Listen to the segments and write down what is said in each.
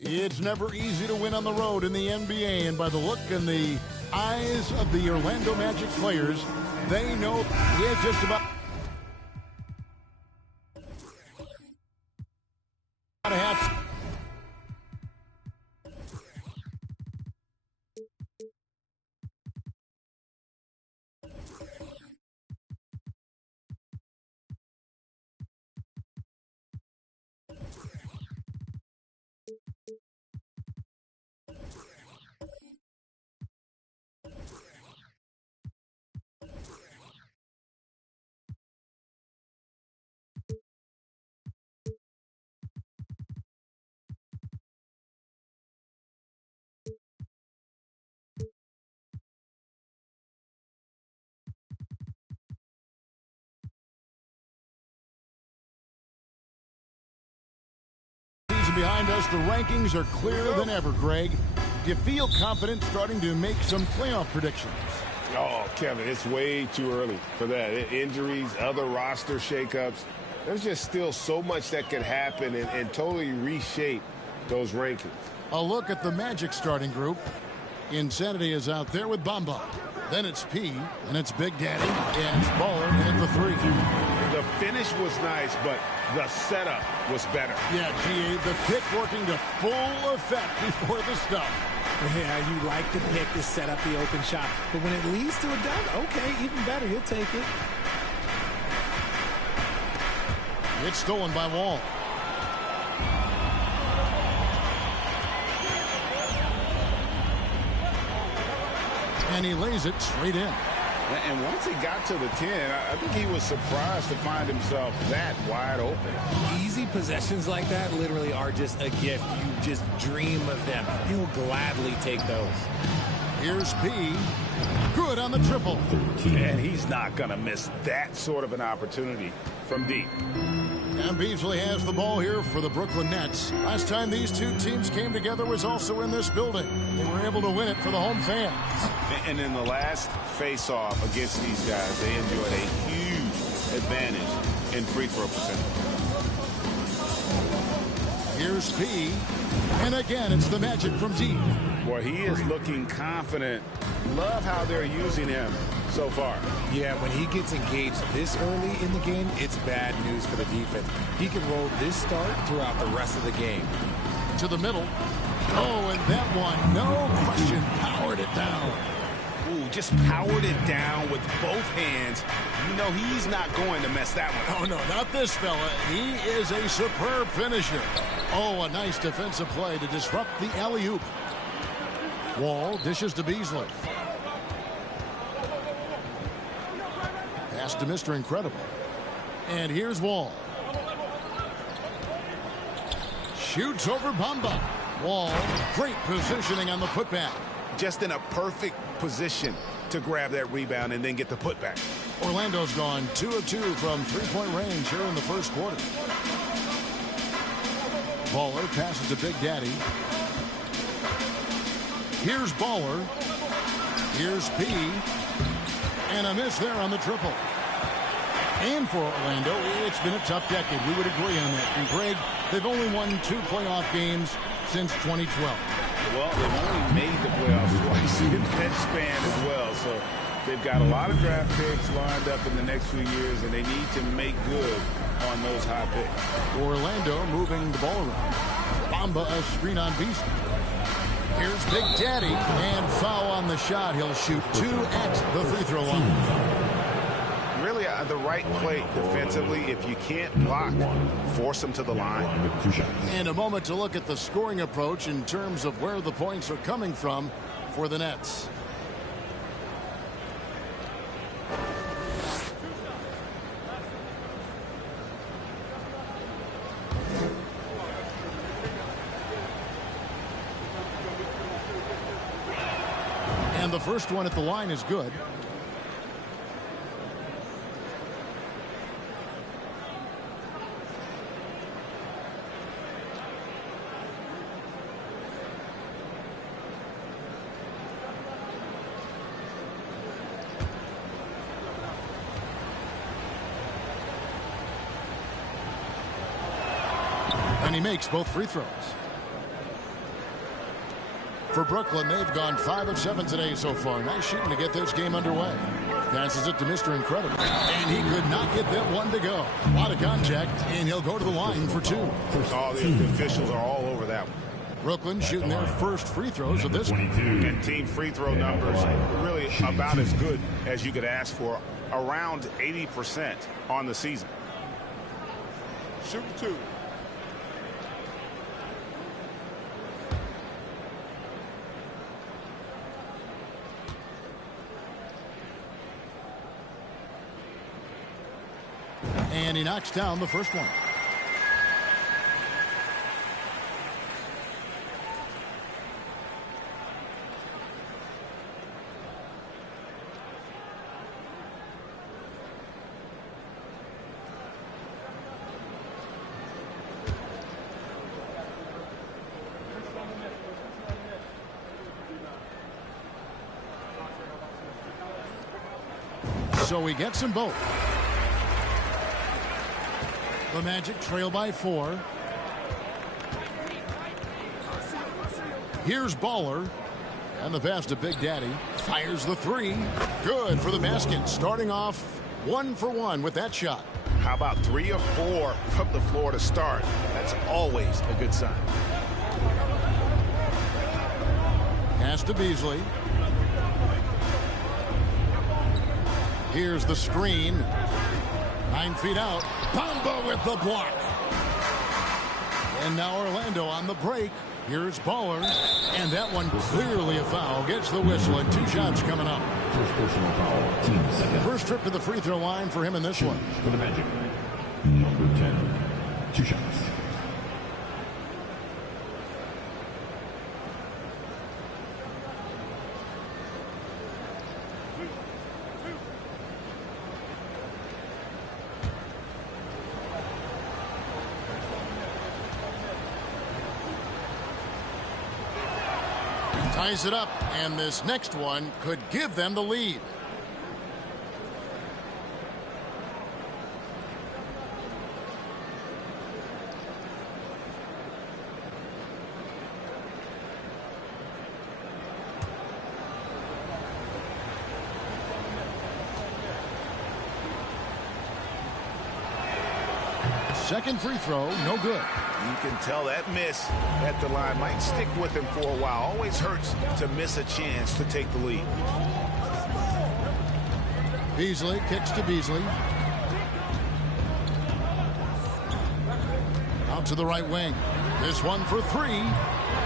It's never easy to win on the road in the NBA, and by the look in the eyes of the Orlando Magic players, they know it's just about to have. Behind us, the rankings are clearer than ever, Greg. Do you feel confident starting to make some playoff predictions? Oh, Kevin, it's way too early for that. Injuries, other roster shakeups. There's just still so much that could happen and totally reshape those rankings. A look at the Magic starting group. Insanity is out there with Bamba. Then it's P, and it's Big Daddy, and it's Baller at the 3. The finish was nice, but the setup was better. Yeah, GA, the pick working to full effect before the stuff. Yeah, you like the pick to set up the open shot. But when it leads to a dunk, okay, even better, he'll take it. It's stolen by Wall. And he lays it straight in. And once he got to the 10, I think he was surprised to find himself that wide open. Easy possessions like that literally are just a gift. You just dream of them. He'll gladly take those. Here's P. Good on the triple. And he's not going to miss that sort of an opportunity from deep. And Beasley has the ball here for the Brooklyn Nets. Last time these two teams came together was also in this building. They were able to win it for the home fans. And in the last face-off against these guys, they enjoyed a huge advantage in free throw percentage. Here's P. And again, it's the Magic from deep. Boy, he is looking confident. Love how they're using him so far. Yeah, when he gets engaged this early in the game, it's bad news for the defense. He can roll this start throughout the rest of the game. To the middle. Oh, and that one, no question, powered it down. Ooh, just powered it down with both hands. You know he's not going to mess that one up. Oh, no, not this fella. He is a superb finisher. Oh, a nice defensive play to disrupt the alley-oop. Wall dishes to Beasley. Pass to Mr. Incredible. And here's Wall. Shoots over Bamba. Wall, great positioning on the putback. Just in a perfect position to grab that rebound and then get the putback. Orlando's gone 2 of 2 from three-point range here in the first quarter. Baller passes to Big Daddy. Here's Baller. Here's P. And a miss there on the triple. And for Orlando, it's been a tough decade. We would agree on that. And Greg, they've only won 2 playoff games since 2012. Well, they've only made the playoffs twice in that span as well. So they've got a lot of draft picks lined up in the next few years, and they need to make good on those high picks. Orlando moving the ball around. Bamba a screen on Beasley. Here's Big Daddy, and foul on the shot. He'll shoot 2 at the free throw line. Really, the right play defensively. If you can't block, force them to the line. And a moment to look at the scoring approach in terms of where the points are coming from for the Nets. And the first one at the line is good. And he makes both free throws. For Brooklyn, they've gone 5 of 7 today so far. Nice shooting to get this game underway. Passes it to Mr. Incredible. And he could not get that one to go. A lot of contact, and he'll go to the line for 2. All the officials are all over that one. Brooklyn shooting their first free throws of this game. And team free throw numbers really about as good as you could ask for. Around 80% on the season. Shoot 2. And he knocks down the first one. So he gets them both. The Magic trail by 4. Here's Baller. And the pass to Big Daddy. Fires the 3. Good for the basket. Starting off 1 for 1 with that shot. How about 3 of 4 from the floor to start? That's always a good sign. Pass to Beasley. Here's the screen. 9 feet out. Bamba with the block. And now Orlando on the break. Here's Baller. And that one clearly a foul. Gets the whistle and 2 shots coming up. First personal foul, team second. First trip to the free throw line for him in this one. For the Magic, number 10, 2 shots. Ties it up, and this next one could give them the lead. Second free throw, no good. You can tell that miss at the line might stick with him for a while. Always hurts to miss a chance to take the lead. Beasley kicks to Beasley. Out to the right wing. This one for 3.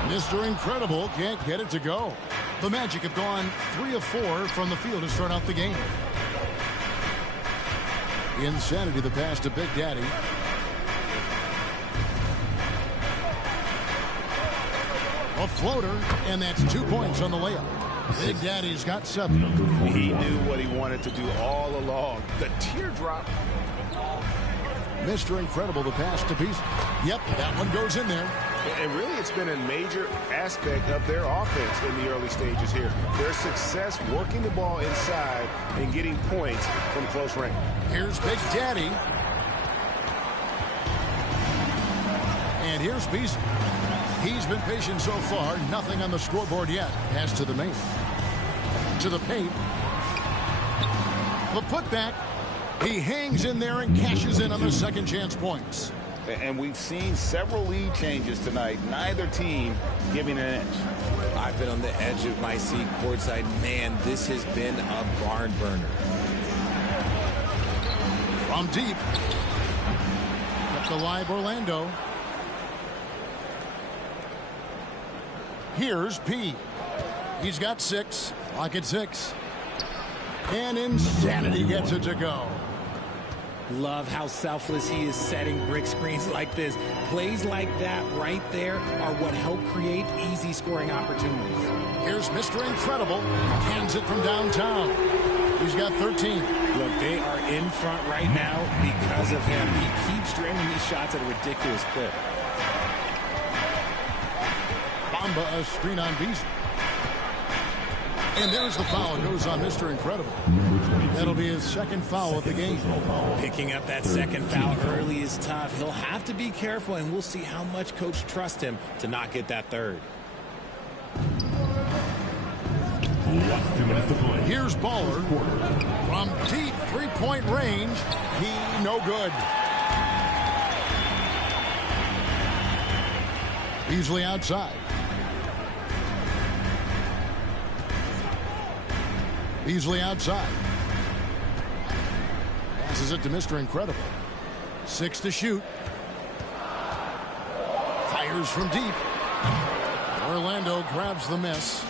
Mr. Incredible can't get it to go. The Magic have gone 3 of 4 from the field to start out the game. Insanity, the pass to Big Daddy. A floater, and that's 2 points on the layup. Big Daddy's got 7. He knew what he wanted to do all along. The teardrop. Mr. Incredible, the pass to Beasley. Yep, that one goes in there. And really, it's been a major aspect of their offense in the early stages here. Their success working the ball inside and getting points from close range. Here's Big Daddy. And here's Beasley. He's been patient so far. Nothing on the scoreboard yet. Pass to the main. To the paint. The putback. He hangs in there and cashes in on the second chance points. And we've seen several lead changes tonight. Neither team giving an edge. I've been on the edge of my seat courtside. Man, this has been a barn burner. From deep. Up the live Orlando. Here's P. He's got 6. Clock at 6. And Insanity gets it to go. Love how selfless he is setting brick screens like this. Plays like that right there are what help create easy scoring opportunities. Here's Mr. Incredible. Hands it from downtown. He's got 13. Look, they are in front right now because of him. He keeps draining these shots at a ridiculous clip. Bamba a screen on Beasley. And there's the foul. It goes on Mr. Incredible. That'll be his second foul of the game. Picking up that second foul early is tough. He'll have to be careful, and we'll see how much coach trusts him to not get that third. Here's Baller from deep three-point range. He no good. Beasley outside. Beasley outside. Passes it to Mr. Incredible. 6 to shoot. Fires from deep. Orlando grabs the miss.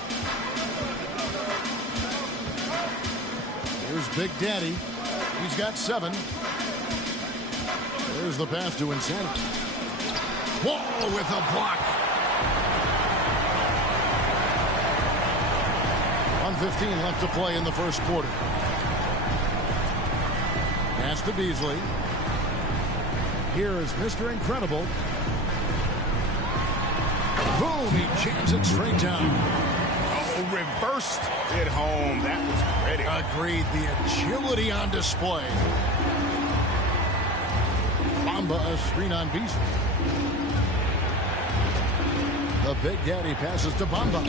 Here's Big Daddy. He's got 7. There's the pass to Insanity. Wall with a block. 1:15 left to play in the first quarter. Pass to Beasley. Here is Mr. Incredible. Boom! He jams it straight down. Oh, reversed it home. That was pretty. Agreed. The agility on display. Bamba a screen on Beasley. The Big Daddy passes to Bamba.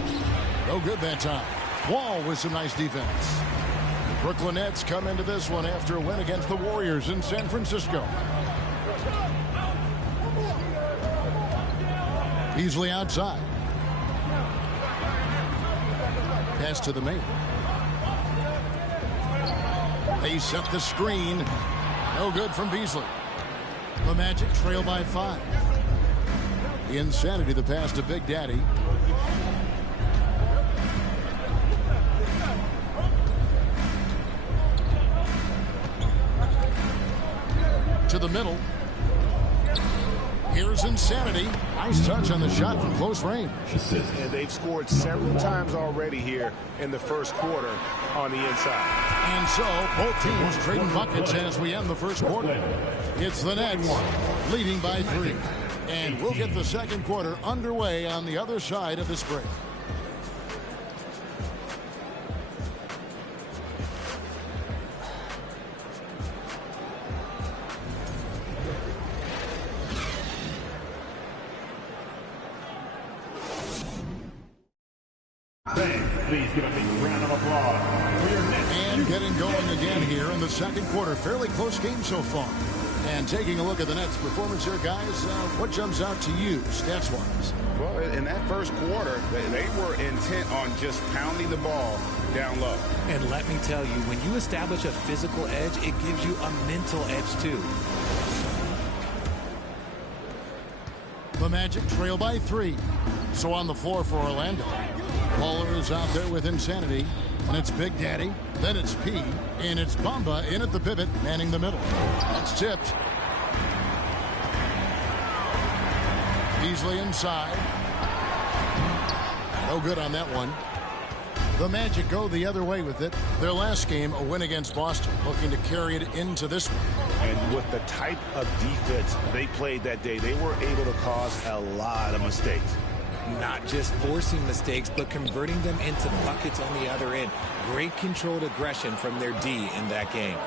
No good that time. Wall with some nice defense. The Brooklyn Nets come into this one after a win against the Warriors in San Francisco. Beasley outside. Pass to the main. They set the screen. No good from Beasley. The Magic trail by 5. The Insanity, the pass to Big Daddy. To the middle. Here's Insanity. Nice touch on the shot from close range. And they've scored several times already here in the first quarter on the inside. And so both teams trading buckets as we end the first quarter. It's the Nets leading by 3. And we'll get the second quarter underway on the other side of this break. Please give us a round of applause for your Nets. And getting going again here in the second quarter. Fairly close game so far. And taking a look at the Nets' performance here, guys, what jumps out to you, stats-wise? Well, in that first quarter, they were intent on just pounding the ball down low. And let me tell you, when you establish a physical edge, it gives you a mental edge, too. The Magic trail by 3. So on the floor for Orlando. Baller is out there with Insanity. And it's Big Daddy. Then it's P. And it's Bamba in at the pivot, manning the middle. That's tipped. Beasley inside. No good on that one. The Magic go the other way with it. Their last game, a win against Boston, looking to carry it into this one. And with the type of defense they played that day, they were able to cause a lot of mistakes. Not just forcing mistakes, but converting them into buckets on the other end. Great controlled aggression from their D in that game.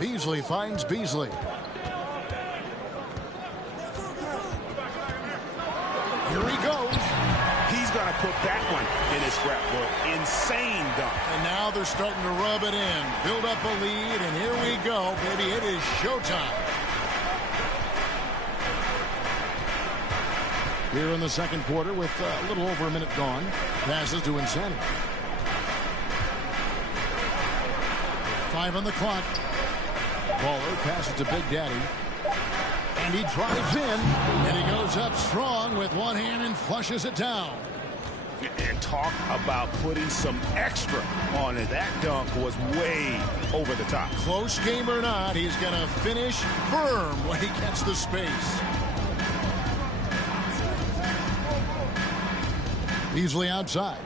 Beasley finds Beasley. Here he goes. He's going to put that one in his scrapbook. Insane dunk. And now they're starting to rub it in. Build up a lead, and here we go, baby. It is showtime. Here in the second quarter with a little over a minute gone. Passes to Insanity. 5 on the clock. Baller passes to Big Daddy. And he drives in. And he goes up strong with one hand and flushes it down. And talk about putting some extra on it. That dunk was way over the top. Close game or not, he's going to finish firm when he gets the space. Beasley outside.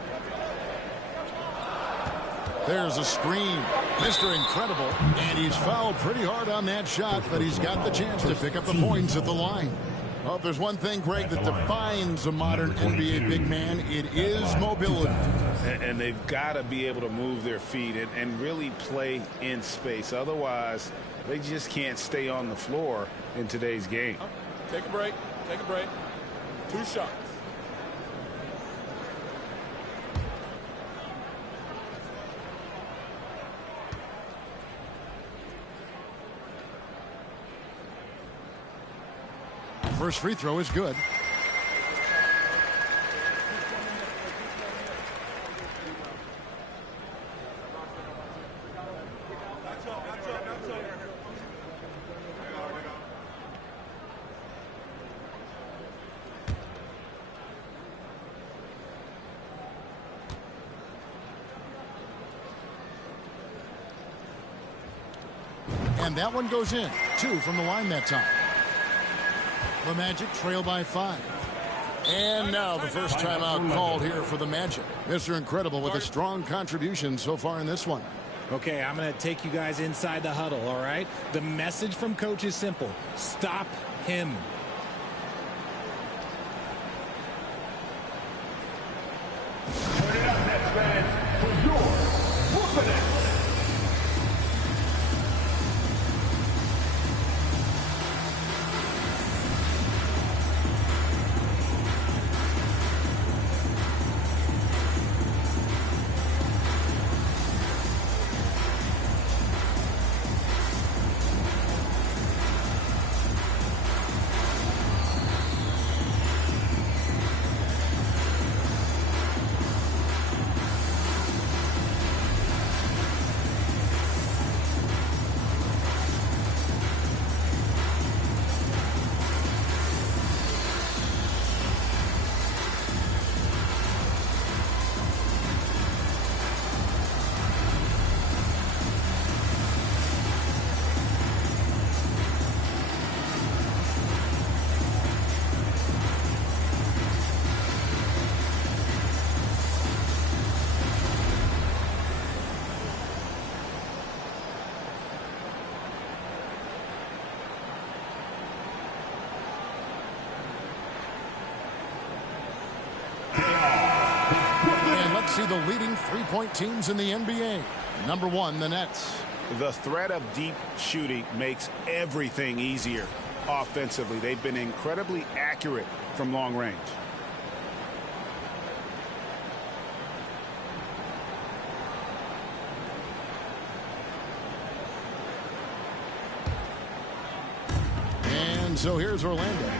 There's a screen. Mr. Incredible. And he's fouled pretty hard on that shot, but he's got the chance to pick up the points at the line. Well, if there's one thing, Greg, that defines a modern NBA big man, it is mobility. And they've got to be able to move their feet and really play in space. Otherwise, they just can't stay on the floor in today's game. Take a break. Take a break. 2 shots. First free throw is good. And that one goes in. 2 from the line that time. The Magic trail by 5. And now the first timeout called here for the Magic. Mr. Incredible with a strong contribution so far in this one. Okay, I'm going to take you guys inside the huddle, all right? The message from coach is simple. Stop him. Turn it up, Nets fans, for your Brooklyn Nets. See the leading three-point teams in the NBA. Number 1, the Nets. The threat of deep shooting makes everything easier offensively. They've been incredibly accurate from long range. And so here's Orlando.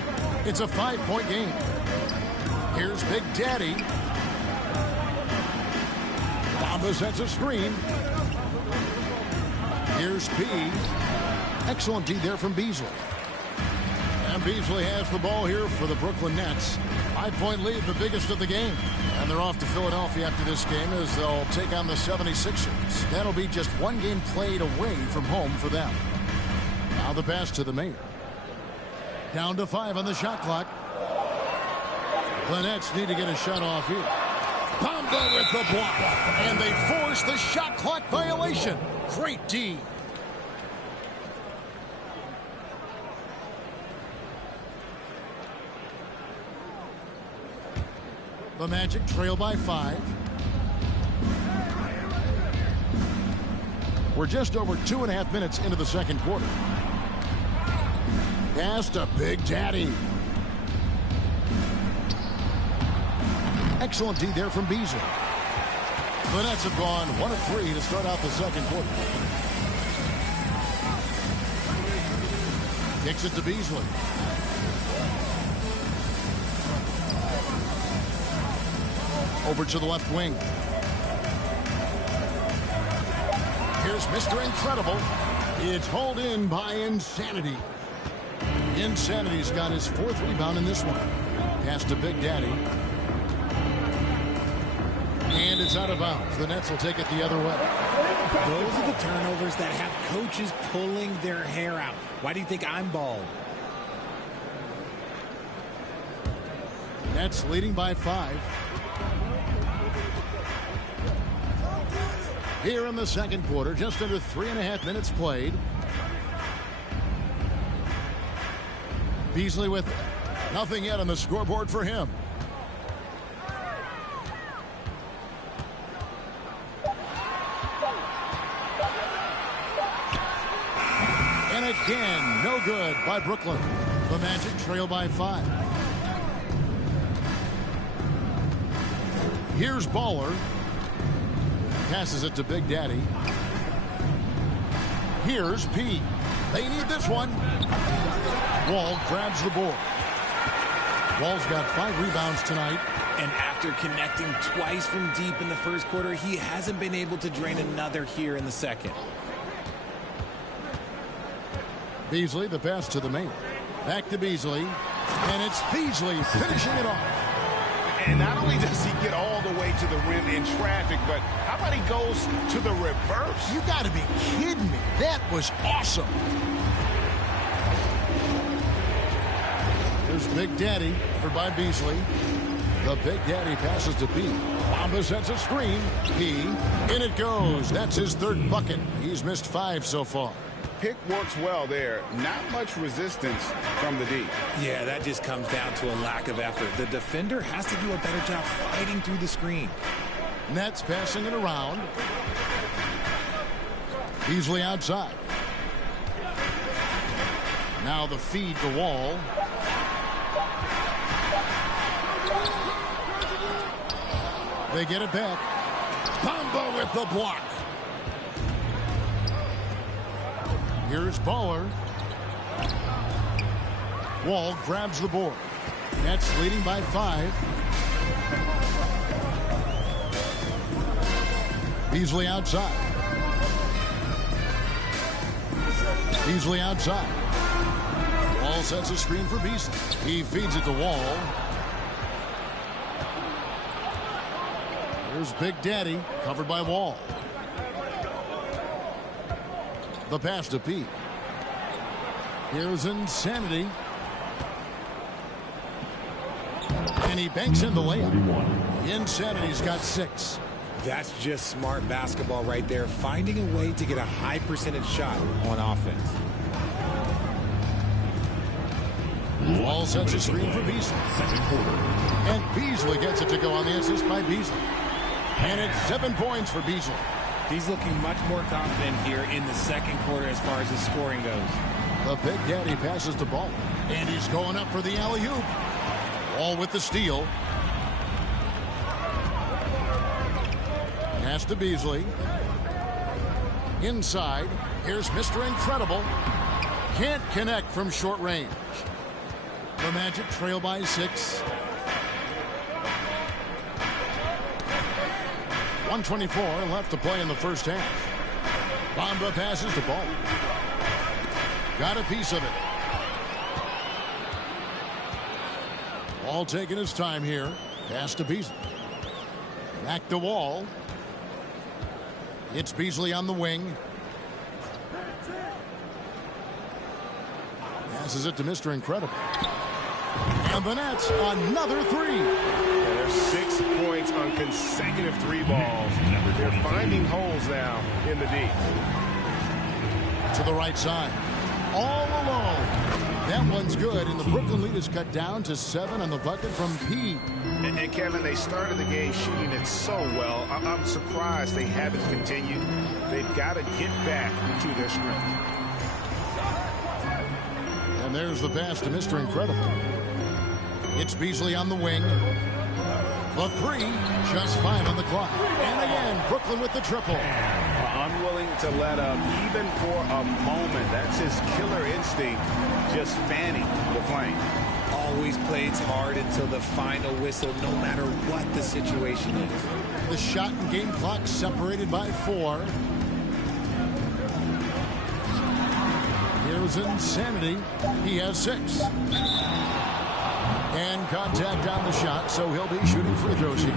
It's a 5-point game. Here's Big Daddy. Sets a screen. Here's P. Excellent D there from Beasley. And Beasley has the ball here for the Brooklyn Nets. 5-point lead, the biggest of the game. And they're off to Philadelphia after this game as they'll take on the 76ers. That'll be just one game played away from home for them. Now the pass to the mayor. Down to 5 on the shot clock. The Nets need to get a shot off here. Pombo with the block, and they force the shot clock violation. Great D. The Magic trail by 5. We're just over 2.5 minutes into the second quarter. Pass to Big Daddy. Excellent D there from Beasley. The Nets have gone 1 of 3 to start out the second quarter. Kicks it to Beasley. Over to the left wing. Here's Mr. Incredible. It's hauled in by Insanity. Insanity's got his 4th rebound in this one. Pass to Big Daddy. And it's out of bounds. The Nets will take it the other way. Those are the turnovers that have coaches pulling their hair out. Why do you think I'm bald? Nets leading by 5. Here in the second quarter, just under 3.5 minutes played. Beasley with nothing yet on the scoreboard for him. And again, no good by Brooklyn. The Magic trail by 5. Here's Baller. Passes it to Big Daddy. Here's P. They need this one. Wall grabs the board. Wall's got 5 rebounds tonight. And after connecting twice from deep in the first quarter, he hasn't been able to drain another here in the second. Beasley, the pass to the main. Back to Beasley. And it's Beasley finishing it off. And not only does he get all the way to the rim in traffic, but how about he goes to the reverse? You got to be kidding me. That was awesome. There's Big Daddy, covered by Beasley. The Big Daddy passes to P. Bamba sets a screen. P. In it goes. That's his 3rd bucket. He's missed 5 so far. Pick works well there. Not much resistance from the D. Yeah, that just comes down to a lack of effort. The defender has to do a better job fighting through the screen. Nets passing it around. Beasley outside. Now the feed to Wall. They get it back. Bamba with the block. Here's Baller. Wall grabs the board. Nets leading by 5. Beasley outside. Beasley outside. Wall sets a screen for Beasley. He feeds it to Wall. Here's Big Daddy, covered by Wall. The pass to Pete. Here's Insanity. And he banks in the layup. Insanity's got 6. That's just smart basketball right there, finding a way to get a high percentage shot on offense. Wall sets a screen for Beasley. And Beasley gets it to go on the assist by Beasley. And it's 7 points for Beasley. He's looking much more confident here in the second quarter as far as his scoring goes. The Big Daddy passes the ball. And he's going up for the alley-oop. Wall with the steal. Pass to Beasley. Inside. Here's Mr. Incredible. Can't connect from short range. The Magic trail by 6. 1:24 left to play in the first half. Bamba passes the ball. Got a piece of it. Wall taking his time here. Pass to Beasley. Back to Wall. It's Beasley on the wing. Passes it to Mr. Incredible. And the Nets, another 3. There's 6 points on consecutive 3 balls. They're finding holes now in the D. To the right side. All alone. That one's good, and the Brooklyn lead is cut down to 7 on the bucket from P. And Kevin, they started the game shooting it so well. I'm surprised they haven't continued. They've got to get back to their strength. And there's the pass to Mr. Incredible. It's Beasley on the wing. The 3, just 5 on the clock. And again, Brooklyn with the triple. Unwilling to let up even for a moment. That's his killer instinct, just fanning the flame. Always plays hard until the final whistle, no matter what the situation is. The shot and game clock separated by 4. Here's Insanity. He has 6. And contact on the shot, so he'll be shooting free throws here.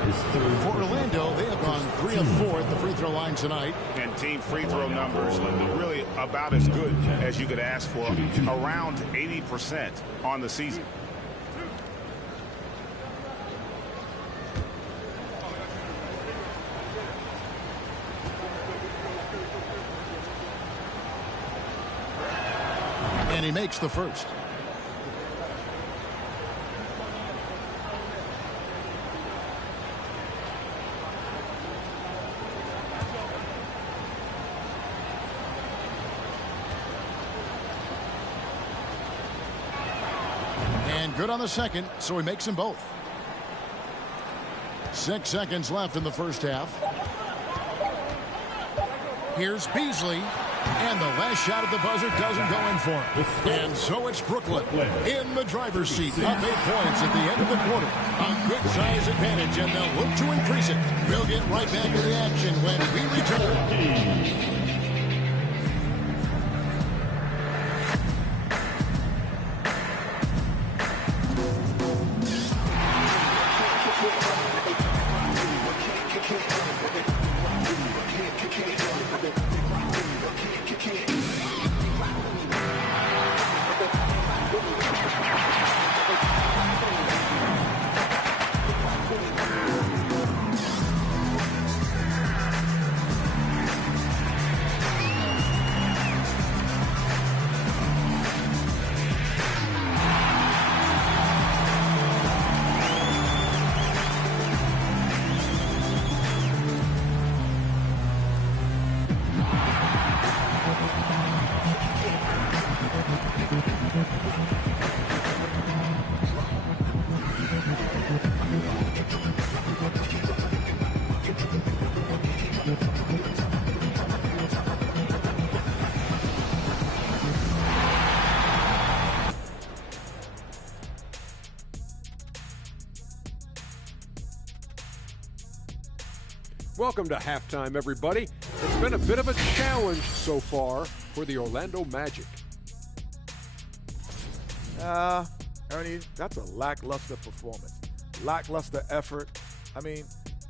For Orlando, they have gone 3 of 4 at the free throw line tonight. And team free throw numbers are really about as good as you could ask for. Around 80% on the season. And he makes the first. And good on the second, so he makes them both. 6 seconds left in the first half. Here's Beasley. And the last shot at the buzzer doesn't go in for him. And so it's Brooklyn in the driver's seat. Up 8 points at the end of the quarter. A good size advantage, and they'll look to increase it. We'll get right back to the action when we return. Welcome to halftime, everybody. It's been a bit of a challenge so far for the Orlando Magic. Ernie, that's a lackluster performance. Lackluster effort. I mean,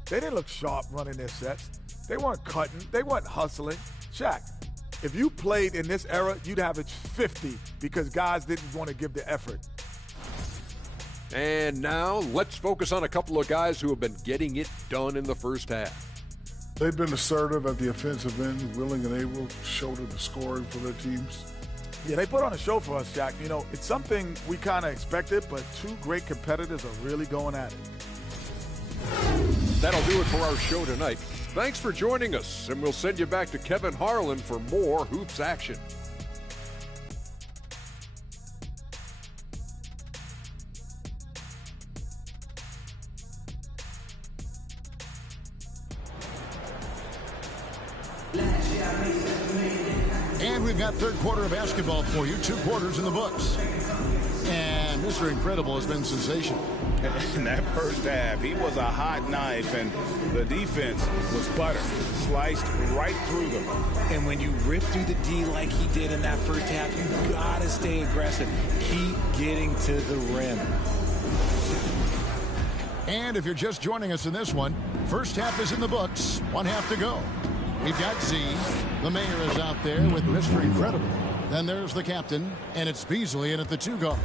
they didn't look sharp running their sets. They weren't cutting. They weren't hustling. Shaq, if you played in this era, you'd average 50 because guys didn't want to give the effort. And now let's focus on a couple of guys who have been getting it done in the first half. They've been assertive at the offensive end, willing and able to shoulder the scoring for their teams. Yeah, they put on a show for us, Jack. You know, it's something we kind of expected, but two great competitors are really going at it. That'll do it for our show tonight. Thanks for joining us, and we'll send you back to Kevin Harlan for more Hoops action. And we've got third quarter of basketball for you. 2 quarters in the books. And Mr. Incredible has been sensational. In that first half, he was a hot knife, and the defense was butter. Sliced right through them. And when you rip through the D like he did in that first half, you got to stay aggressive. Keep getting to the rim. And if you're just joining us in this one, first half is in the books. 1 half to go. We've got Z. The mayor is out there with Mr. Incredible. Then there's the captain, and it's Beasley in at the 2 guard.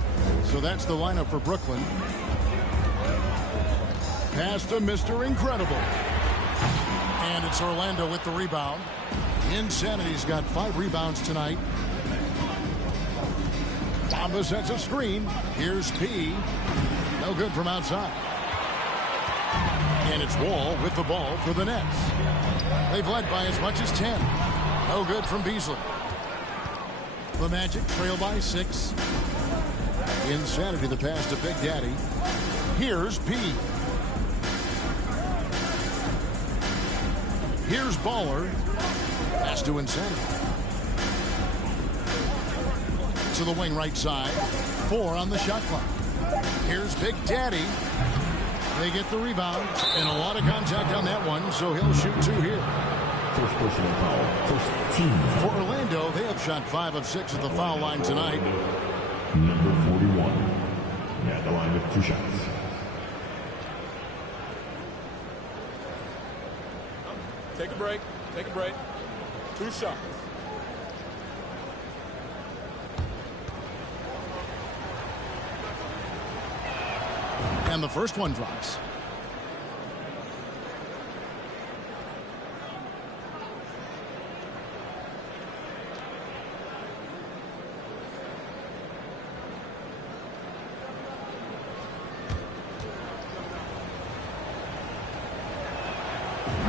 So that's the lineup for Brooklyn. Pass to Mr. Incredible. And it's Orlando with the rebound. Insanity's got 5 rebounds tonight. Bamba sets a screen. Here's P. No good from outside. And it's Wall with the ball for the Nets. They've led by as much as 10. No good from Beasley. The Magic trail by 6. Insanity the pass to Big Daddy. Here's P. Here's Baller. Pass to Insanity. To the wing right side. 4 on the shot clock. Here's Big Daddy. They get the rebound, and a lot of contact on that one, so he'll shoot 2 here. First personal foul, first team. For Orlando, they have shot 5 of 6 at the foul line tonight. Number 41 at the line with 2 shots. Take a break. Take a break. 2 shots. And the first one drops.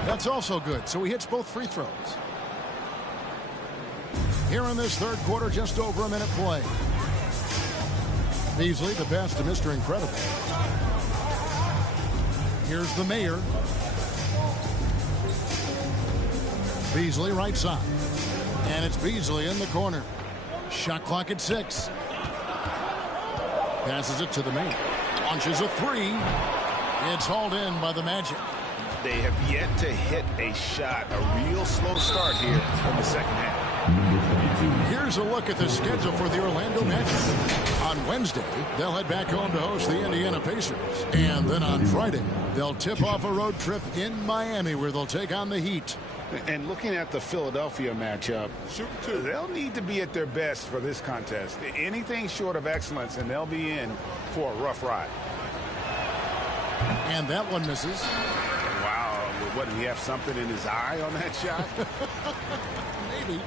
That's also good, so he hits both free throws. Here in this third quarter, just over a minute play. Beasley, the pass to Mr. Incredible. Here's the mayor. Beasley right side. And it's Beasley in the corner. Shot clock at 6. Passes it to the mayor. Launches a 3. It's hauled in by the Magic. They have yet to hit a shot. A real slow start here in the second half. Here's a look at the schedule for the Orlando Magic. On Wednesday, they'll head back home to host the Indiana Pacers. And then on Friday, they'll tip off a road trip in Miami where they'll take on the Heat. And looking at the Philadelphia matchup, they'll need to be at their best for this contest. Anything short of excellence, and they'll be in for a rough ride. And that one misses. Wow. What, did he have something in his eye on that shot? Maybe.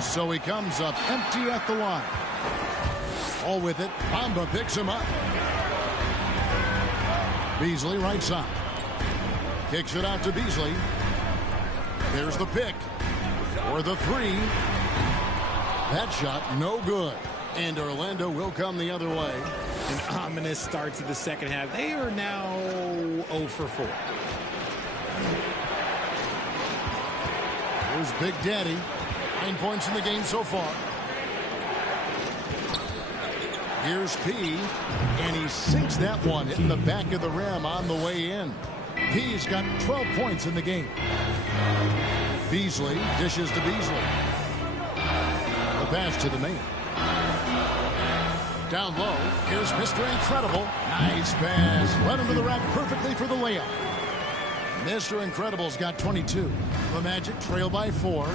So he comes up empty at the line. All with it. Bamba picks him up. Beasley right side. Kicks it out to Beasley. There's the pick. For the 3. That shot no good. And Orlando will come the other way. An ominous start to the second half. They are now 0 for 4. Here's Big Daddy. 9 points in the game so far. Here's P. And he sinks that one, hitting the back of the rim on the way in. P's got 12 points in the game. Beasley dishes to Beasley. The pass to the main. Down low, here's Mr. Incredible. Nice pass. Led him to the rack perfectly for the layup. Mr. Incredible's got 22. The Magic trail by 4.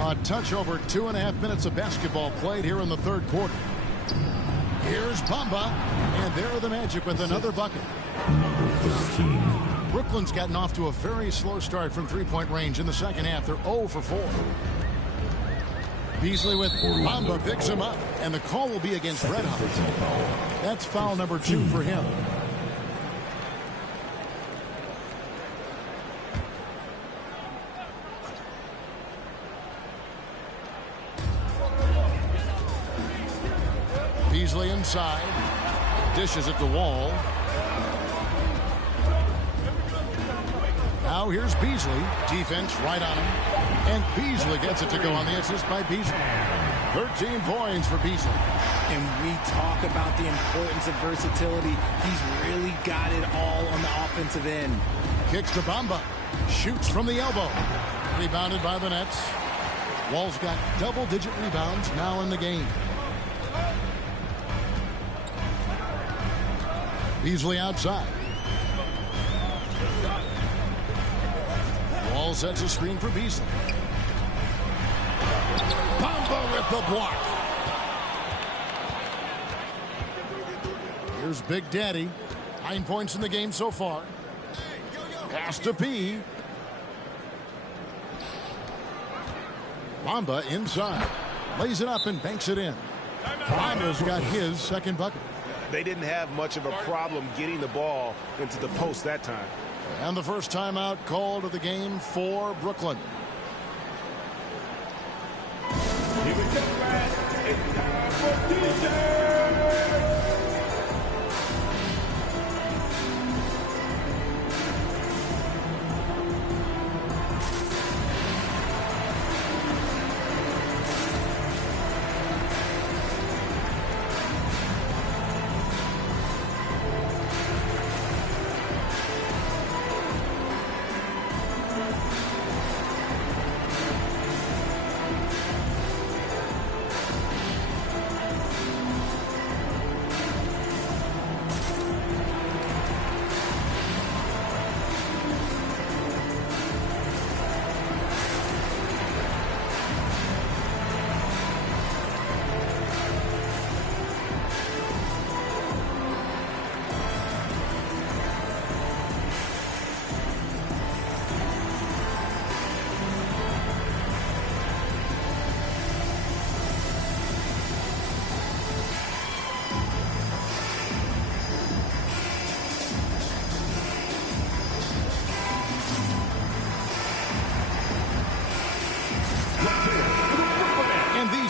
A touch over 2.5 minutes of basketball played here in the third quarter. Here's Bamba, and there are the Magic with another bucket. Number 13. Brooklyn's gotten off to a very slow start from three-point range in the second half. They're 0 for 4. Beasley with Bamba picks him up, and the call will be against Red Hot. That's foul number 2 for him. Beasley inside. Dishes it to Wall. Now here's Beasley. Defense right on him. And Beasley gets it to go on the assist by Beasley. 13 points for Beasley. And we talk about the importance of versatility. He's really got it all on the offensive end. Kicks to Bamba. Shoots from the elbow. Rebounded by the Nets. Wall's got double-digit rebounds now in the game. Beasley outside. Wall sets a screen for Beasley. Bamba with the block. Here's Big Daddy. 9 points in the game so far. Pass to P. Bamba inside. Lays it up and banks it in. Bamba's got his second bucket. They didn't have much of a problem getting the ball into the post that time. And the first timeout called of the game for Brooklyn. Here we go, man. It's time for DJ.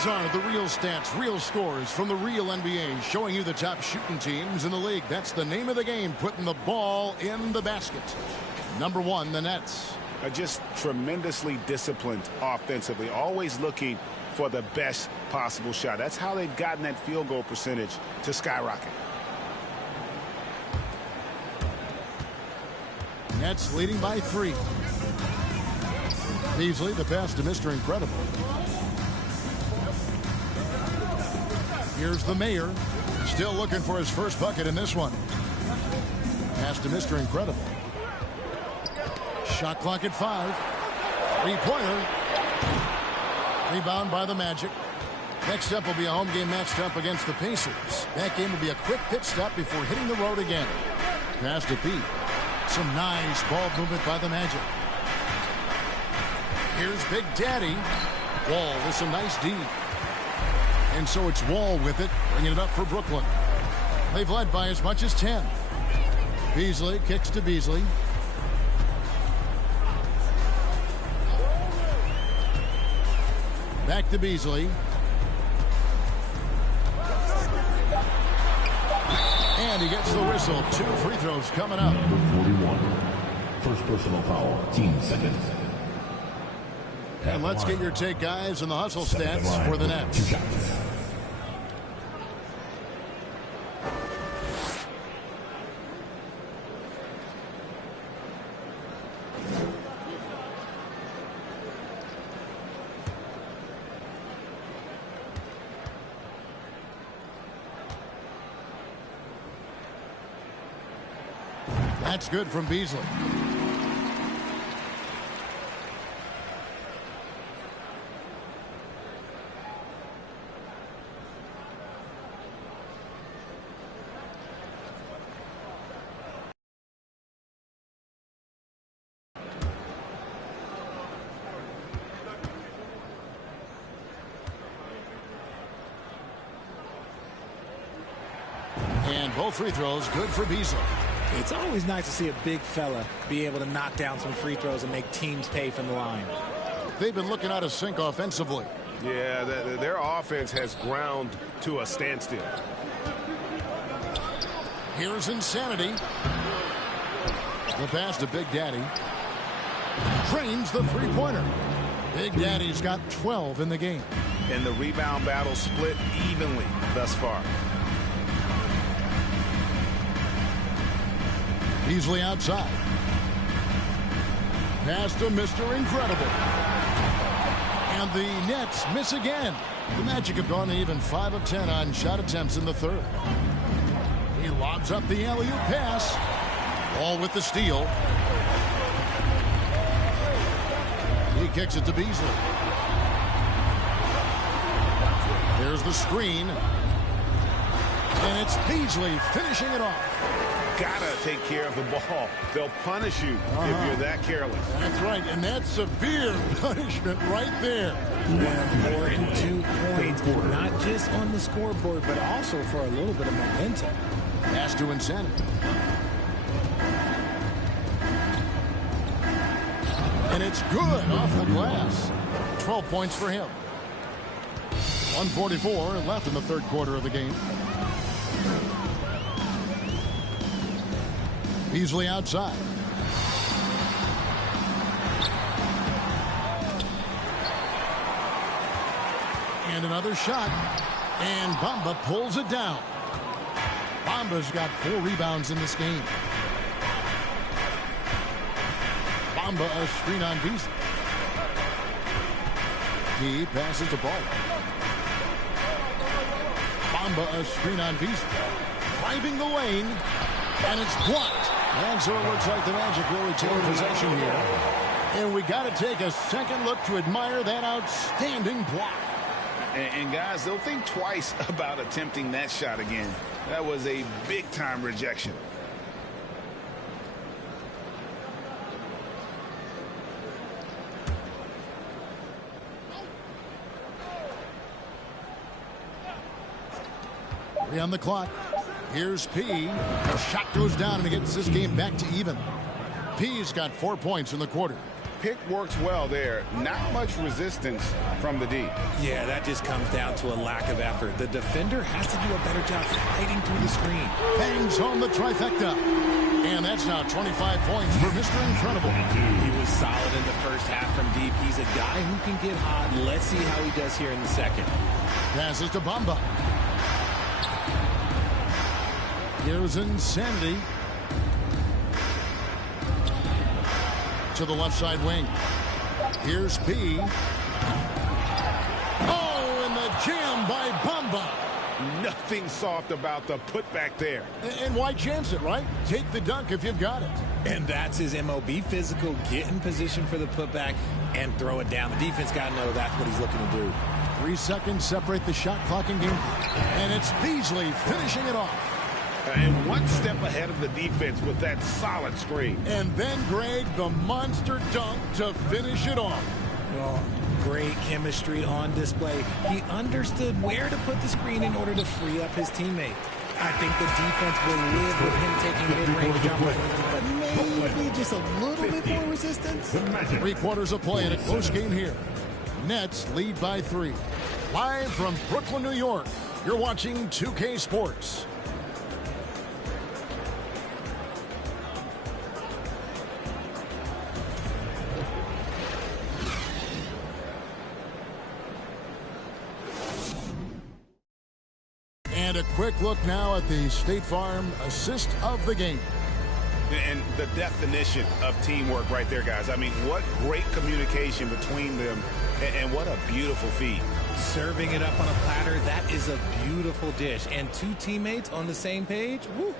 These are the real stats, real scores from the real NBA, showing you the top shooting teams in the league. That's the name of the game, putting the ball in the basket. Number 1, the Nets. Are just tremendously disciplined offensively, always looking for the best possible shot. That's how they've gotten that field goal percentage to skyrocket. Nets leading by 3. Beasley, the pass to Mr. Incredible. Here's the Mayor, still looking for his first bucket in this one. Pass to Mr. Incredible. Shot clock at 5. Three-pointer. Rebound by the Magic. Next up will be a home game matched up against the Pacers. That game will be a quick pit stop before hitting the road again. Pass to Pete. Some nice ball movement by the Magic. Here's Big Daddy. Wall with some nice D. And so it's Wall with it, bringing it up for Brooklyn. They've led by as much as 10. Beasley kicks to Beasley. Back to Beasley. And he gets the whistle. 2 free throws coming up. Number 41. First personal foul, team seconds. And let's get your take, guys, on the hustle stats for the Nets. 2 shots. That's good from Beasley. And both free throws good for Beasley. It's always nice to see a big fella be able to knock down some free throws and make teams pay from the line. They've been looking out of sync offensively. Yeah, their offense has ground to a standstill. Here's Insanity. The pass to Big Daddy. Drains the three-pointer. Big Daddy's got 12 in the game. And the rebound battle split evenly thus far. Beasley outside. Pass to Mr. Incredible. And the Nets miss again. The Magic have gone even 5 of 10 on shot attempts in the third. He lobs up the alley-oop pass. All with the steal. He kicks it to Beasley. There's the screen. And it's Beasley finishing it off. Gotta take care of the ball. They'll punish you if you're that careless. That's right, and that's severe punishment right there. Important 2 points, not just on the scoreboard, but also for a little bit of momentum. Pass to Insanity. And it's good off the glass. 12 points for him. 1:44 left in the third quarter of the game. Beasley outside. And another shot. And Bamba pulls it down. Bamba's got 4 rebounds in this game. Bamba a screen on Beasley. He passes the ball. Bamba a screen on Beasley. Driving the lane. And it's blocked. And so it looks like the Magic will retain possession here. And we got to take a second look to admire that outstanding block. And guys, they'll think twice about attempting that shot again. That was a big-time rejection. Three on the clock. Here's P. The shot goes down and it gets this game back to even. P's got 4 points in the quarter. pick works well there. Not much resistance from the D. Yeah, that just comes down to a lack of effort. The defender has to do a better job fighting through the screen. Bangs home the trifecta. And that's now 25 points for Mr. Incredible. He was solid in the first half from deep. He's a guy who can get hot. Let's see how he does here in the second. Passes to Bamba. Here's Insanity. To the left side wing. Here's P. Oh, and the jam by Bamba. Nothing soft about the putback there. And why chance it, right? Take the dunk if you've got it. And that's his MO. Be physical, get in position for the putback, and throw it down. The defense got to know that's what he's looking to do. 3 seconds separate the shot clock and game clock. And it's Beasley finishing it off. And one step ahead of the defense with that solid screen. And then, Greg, the monster dunk to finish it off. Oh, great chemistry on display. He understood where to put the screen in order to free up his teammate. I think the defense will live with him taking mid-range jumpers, but maybe just a little bit more resistance. 3 quarters of play in a close game here. Nets lead by 3. Live from Brooklyn, New York, you're watching 2K Sports. And a quick look now at the State Farm assist of the game. And the definition of teamwork right there, guys. I mean, what great communication between them, and what a beautiful feed. Serving it up on a platter, that is a beautiful dish. And 2 teammates on the same page, woo.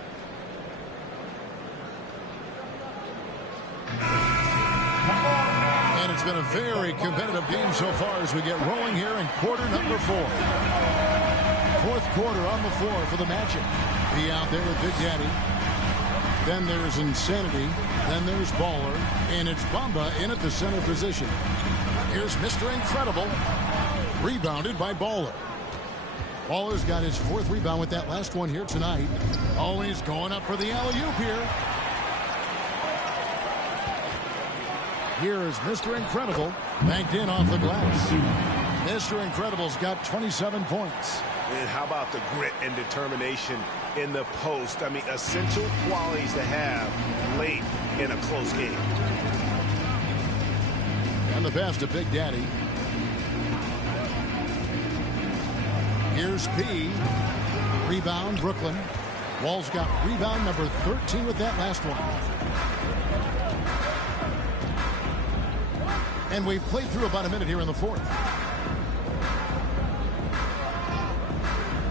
And it's been a very competitive game so far as we get rolling here in quarter number 4. 4th quarter on the floor for the Magic. Be out there with Big Daddy. Then there's Insanity. Then there's Baller. And it's Bamba in at the center position. Here's Mr. Incredible. Rebounded by Baller. Baller's got his 4th rebound with that last one here tonight. Oh, he's going up for the alley-oop here. Here is Mr. Incredible. Banked in off the glass. Mr. Incredible's got 27 points. And how about the grit and determination in the post? I mean, essential qualities to have late in a close game. And the pass to Big Daddy. Here's P. Rebound, Brooklyn. Wall's got rebound number 13 with that last one. And we've played through about a minute here in the 4th.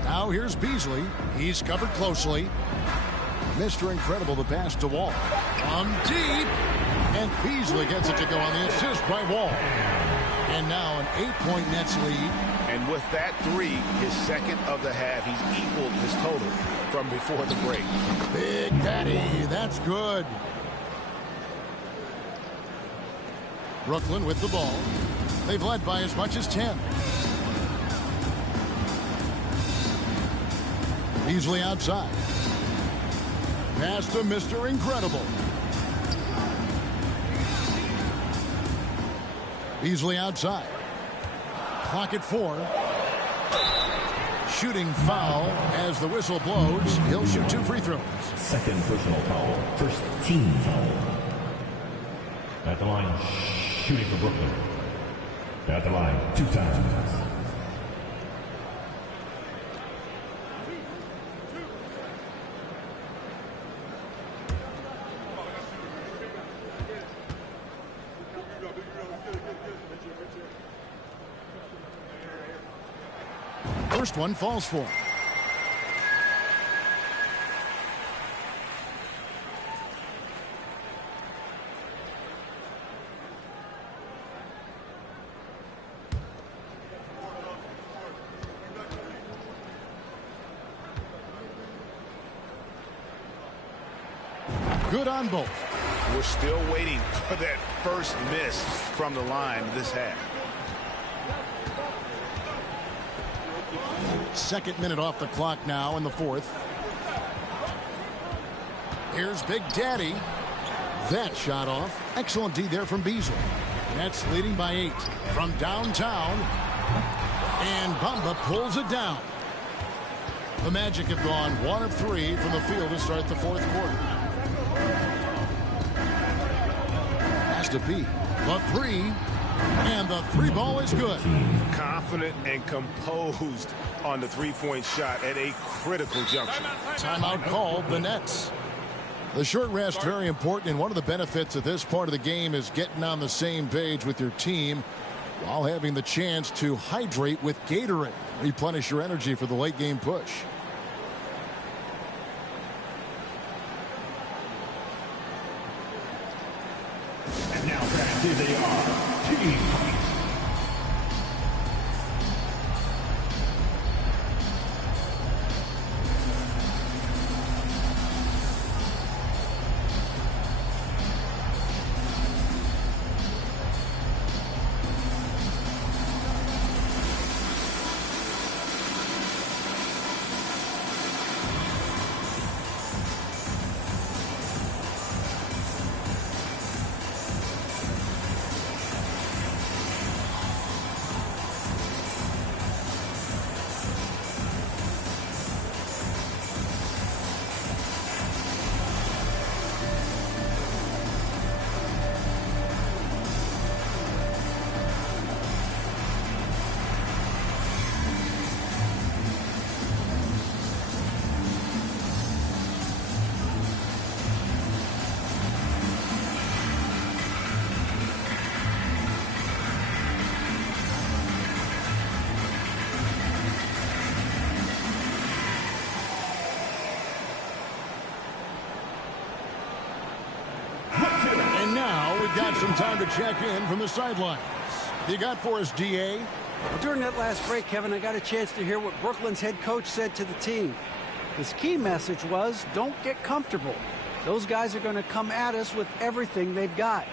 Now here's Beasley. He's covered closely. Mr. Incredible, the pass to Wall. From deep. And Beasley gets it to go on the assist by Wall. And now an 8-point Nets lead. And with that 3, his second of the half, he's equaled his total from before the break. Big Daddy, that's good. Brooklyn with the ball. They've led by as much as 10. Beasley outside. Pass to Mr. Incredible. Beasley outside. Clock at 4. Shooting foul as the whistle blows. He'll shoot 2 free throws. Second personal foul. First team foul. At the line, shooting for Brooklyn. At the line, 2 times. First one falls for him. Good on both. We're still waiting for that first miss from the line this half. Second minute off the clock now in the 4th. Here's Big Daddy. That shot off. Excellent D there from Beasley. Nets leading by 8 from downtown. And Bamba pulls it down. The Magic have gone 1 of 3 from the field to start the fourth quarter. Has to be the 3. And the 3 ball is good. Confident and composed on the three-point shot at a critical juncture. Timeout called the Nets. The short rest very important, and one of the benefits of this part of the game is getting on the same page with your team while having the chance to hydrate with Gatorade. Replenish your energy for the late game push. And now back to the team. And now we've got some time to check in from the sidelines. You got for us, DA? Well, during that last break, Kevin, I got a chance to hear what Brooklyn's head coach said to the team. His key message was, don't get comfortable. Those guys are going to come at us with everything they've got.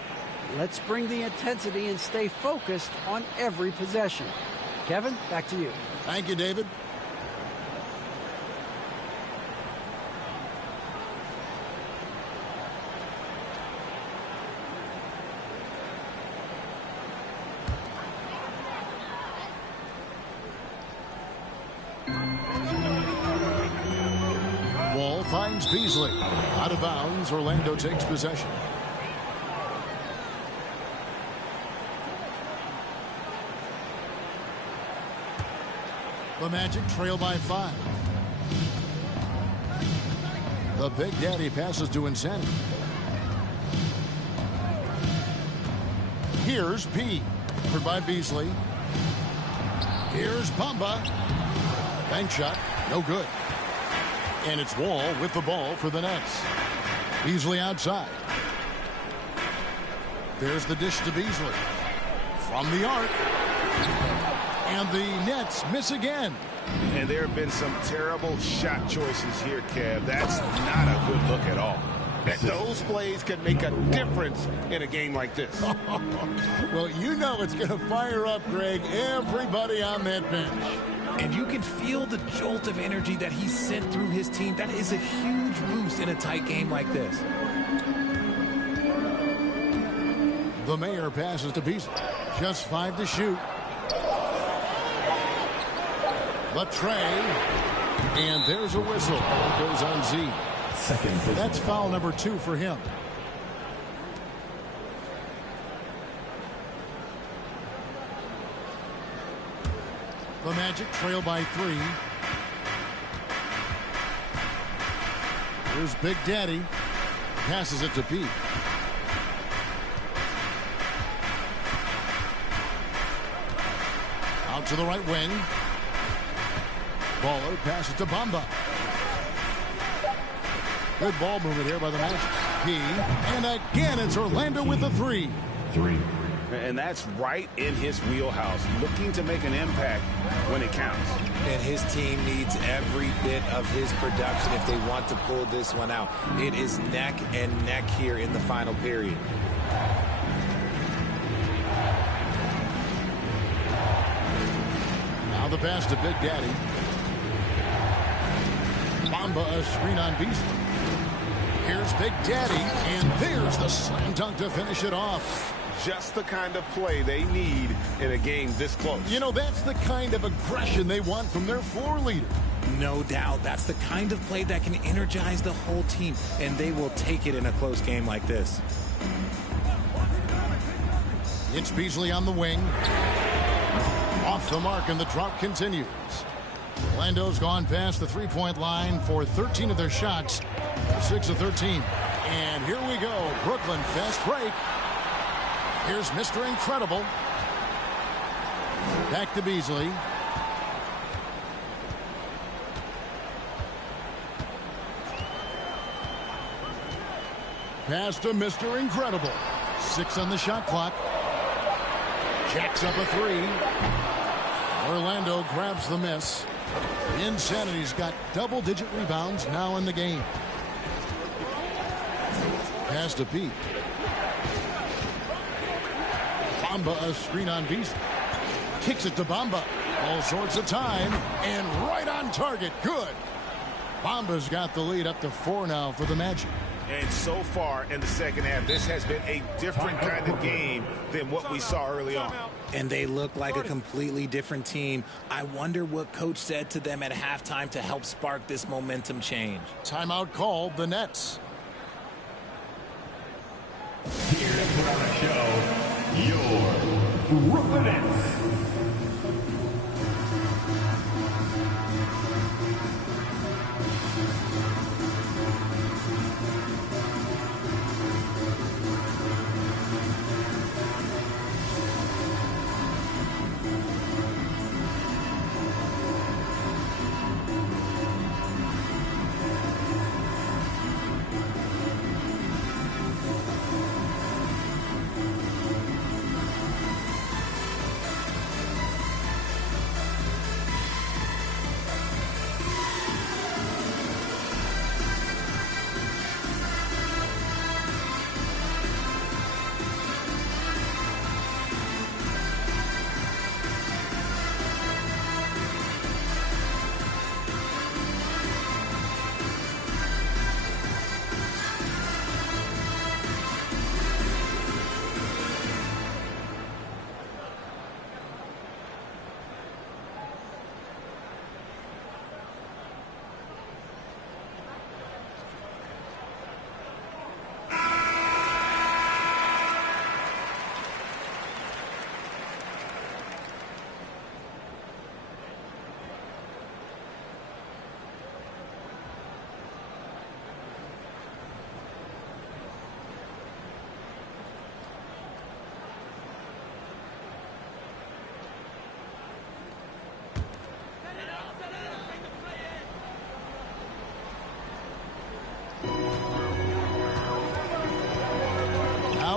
Let's bring the intensity and stay focused on every possession. Kevin, back to you. Thank you, David. Wall finds Beasley. Out of bounds, Orlando takes possession. The Magic trail by 5. The Big Daddy passes to Insanity. Here's P. Covered by Beasley. Here's Bamba. Bank shot. No good. And it's Wall with the ball for the Nets. Beasley outside. There's the dish to Beasley. From the arc. And the Nets miss again. And there have been some terrible shot choices here, Kev. That's not a good look at all. Those plays can make a difference in a game like this. Well, you know it's going to fire up, Greg, everybody on that bench. And you can feel the jolt of energy that he sent through his team. That is a huge boost in a tight game like this. The Mayor passes to Beasley. Just 5 to shoot. The tray. And there's a whistle. It goes on Z. That's foul number 2 for him. The Magic trail by 3. Here's Big Daddy. Passes it to Pete. Out to the right wing. Baller passes to Bamba. Good ball movement here by the Magic. P. And again, it's Orlando with the 3. And that's right in his wheelhouse, looking to make an impact when it counts. And his team needs every bit of his production if they want to pull this one out. It is neck and neck here in the final period. Now the pass to Big Daddy. Bamba a screen on Beasley. Here's Big Daddy, and there's the slam dunk to finish it off. Just the kind of play they need in a game this close. You know, that's the kind of aggression they want from their floor leader. No doubt. That's the kind of play that can energize the whole team, and they will take it in a close game like this. It's Beasley on the wing. Off the mark, and the drop continues. Orlando's gone past the three-point line for 13 of their shots. 6 of 13. And here we go. Brooklyn fast break. Here's Mr. Incredible. Back to Beasley. Pass to Mr. Incredible. 6 on the shot clock. Jacks up a 3. Orlando grabs the miss. Insanity's got double-digit rebounds now in the game. Pass to Pete. Bamba, a screen on Beasley. Kicks it to Bamba. All sorts of time. And right on target. Good. Bamba's got the lead up to 4 now for the Magic. And so far in the second half, this has been a different kind of game than what we saw early on. And they look like a completely different team. I wonder what coach said to them at halftime to help spark this momentum change. Timeout called, the Nets. Here to put on a show, your Brooklyn Nets.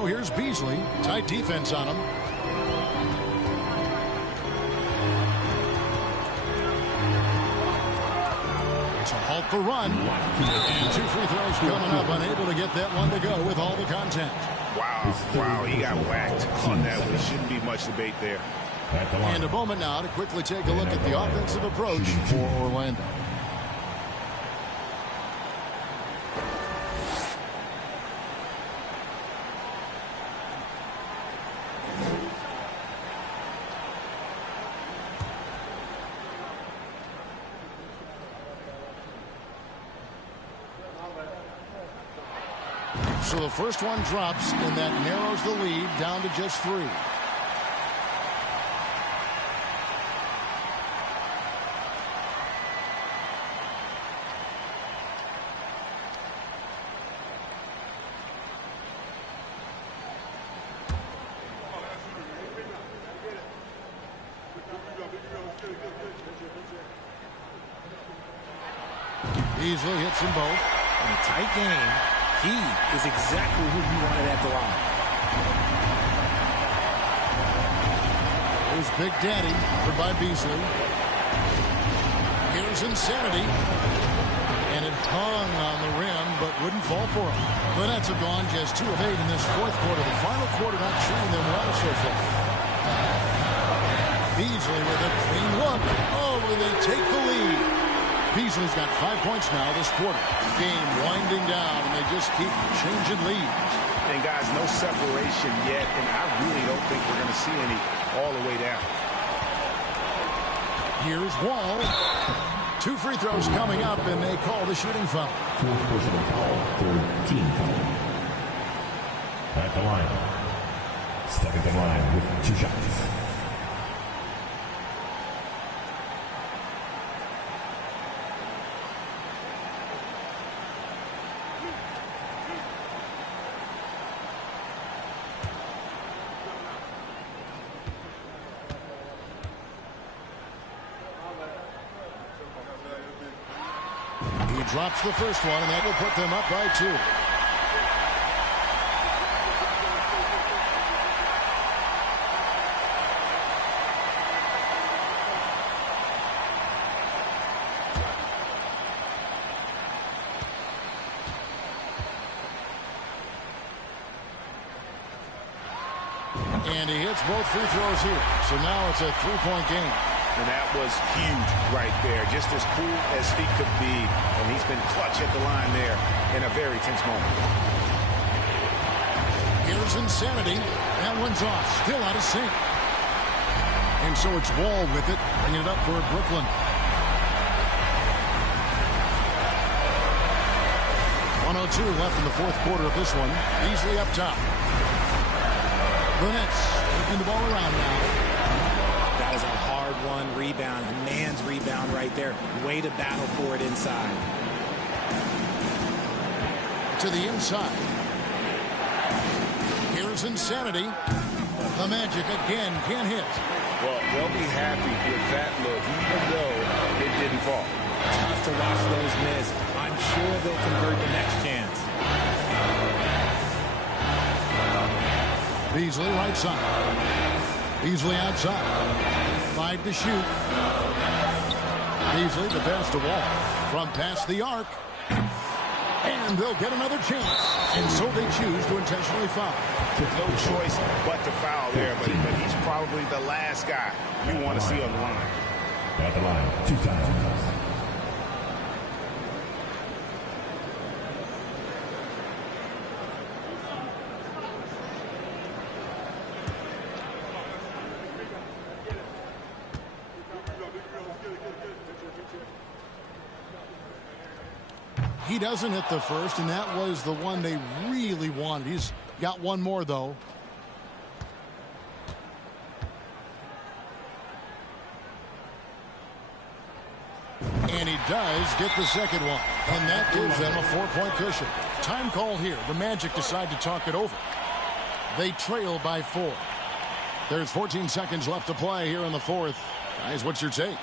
Here's Beasley. Tight defense on him. To halt the run. And 2 free throws coming up. Unable to get that one to go with all the contact. Wow, he got whacked on that one. Shouldn't be much debate there. And a moment now to quickly take a look at the offensive approach for Orlando. So the first one drops, and that narrows the lead down to just 3. Beasley hits them both. In a tight game, he is exactly who you wanted at the line. Here's Big Daddy, covered by Beasley. Here's Insanity. And it hung on the rim, but wouldn't fall for him. The Nets have gone just 2 of 8 in this fourth quarter. The final quarter not treating them well so far. Beasley with a clean look. Oh, and they take the lead. Beasley's got 5 points now this quarter. Game winding down, and they just keep changing leads. And guys, no separation yet, and I really don't think we're going to see any all the way down. Here's Wall. 2 free throws coming up, and they call the shooting foul. Fourth personal foul, third team foul. At the line. Stepping to the line with 2 shots. Drops the first one, and that will put them up by 2. And he hits both free throws here. So now it's a 3-point game. And that was huge right there. Just as cool as he could be. And he's been clutch at the line there in a very tense moment. Here's Insanity. That one's off. Still out of sync. And so it's Wall with it. Bringing it up for Brooklyn. .102 left in the fourth quarter of this one. Easily up top. The Nets taking the ball around now. That is a hard-won rebound, a man's rebound right there. Way to battle for it inside. To the inside. Here's Insanity. The Magic again can't hit. Well, they'll be happy with that look, even though it didn't fall. Tough to watch those miss. I'm sure they'll convert the next chance. Beasley right side. Beasley outside. 5 to shoot. Beasley the pass to Wall. From past the arc. And they'll get another chance. And so they choose to intentionally foul. No choice but to foul there, but he's probably the last guy you want to see on the line. At the line, 2 times. He doesn't hit the first, and that was the one they really wanted. He's got one more, though. And he does get the second one. And that gives them a 4-point cushion. Time call here. The Magic decide to talk it over. They trail by 4. There's 14 seconds left to play here in the fourth. Guys, what's your take?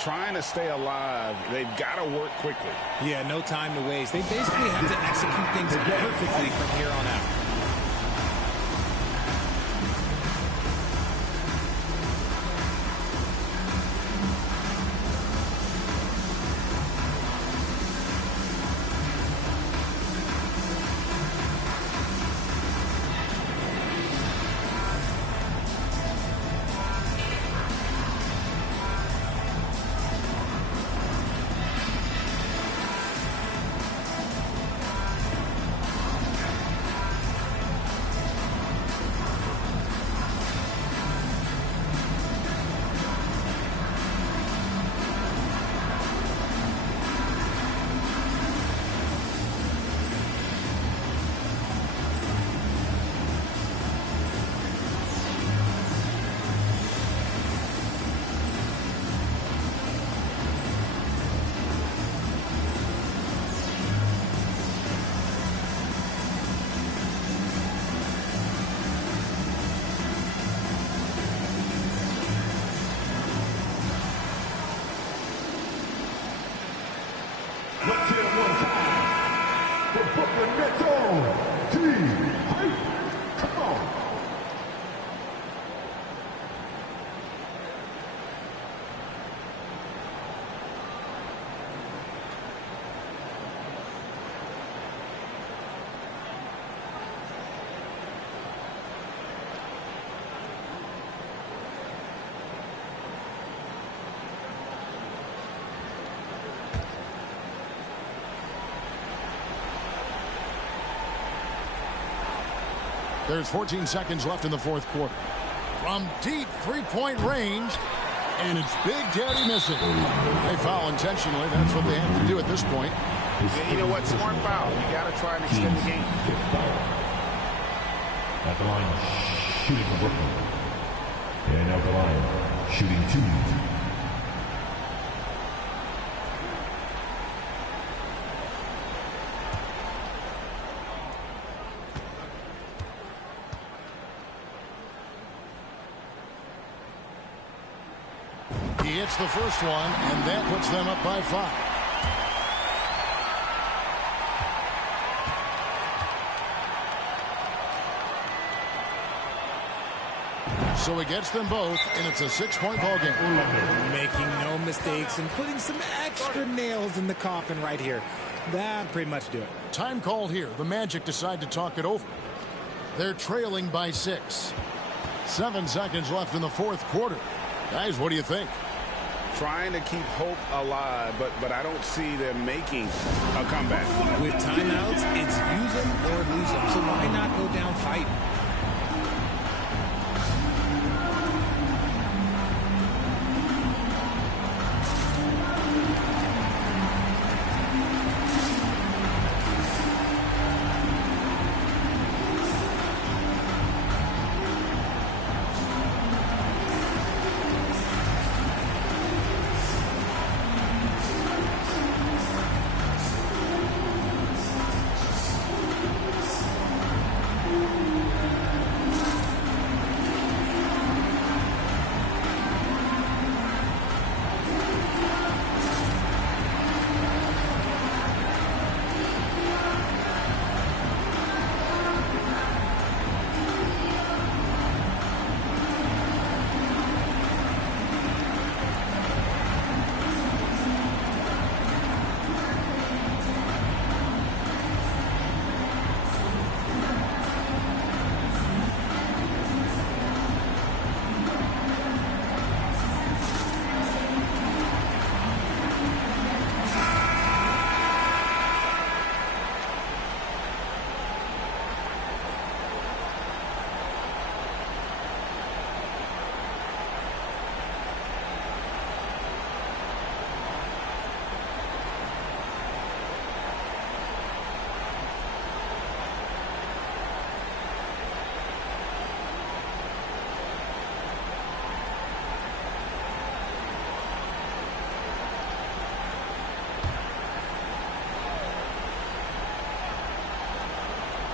Trying to stay alive, they've got to work quickly. Yeah, no time to waste. They basically have to execute things perfectly from here on out. Let's hear it one time for Brooklyn Nets on team. Come on. There's 14 seconds left in the fourth quarter. From deep three-point range, and it's Big Daddy missing. They foul intentionally. That's what they have to do at this point. Yeah, you know what? Smart foul. You got to try and extend the game. At the line, shooting for Brooklyn. And out the line, shooting 2. He hits the first one, and that puts them up by 5. So he gets them both, and it's a 6-point ball game. Making no mistakes and putting some extra nails in the coffin right here. That pretty much do it. Time called here. The Magic decide to talk it over. They're trailing by 6. 7 seconds left in the fourth quarter. Guys, what do you think? Trying to keep hope alive, but I don't see them making a comeback. With timeouts, it's use them or lose them. So why not go down fighting?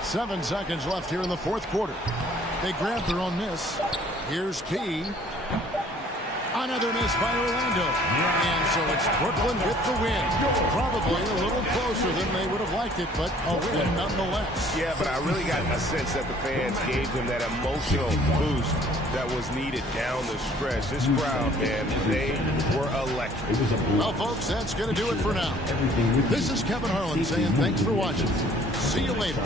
Seven seconds left here in the fourth quarter. They grab their own miss. Here's P. Another miss by Orlando. And so it's Brooklyn with the win. Probably a little closer than they would have liked it, but a win nonetheless. Yeah, but I really got a sense that the fans gave them that emotional boost that was needed down the stretch. This crowd, man, they were electric. Well, folks, that's going to do it for now. This is Kevin Harlan saying thanks for watching. See you later.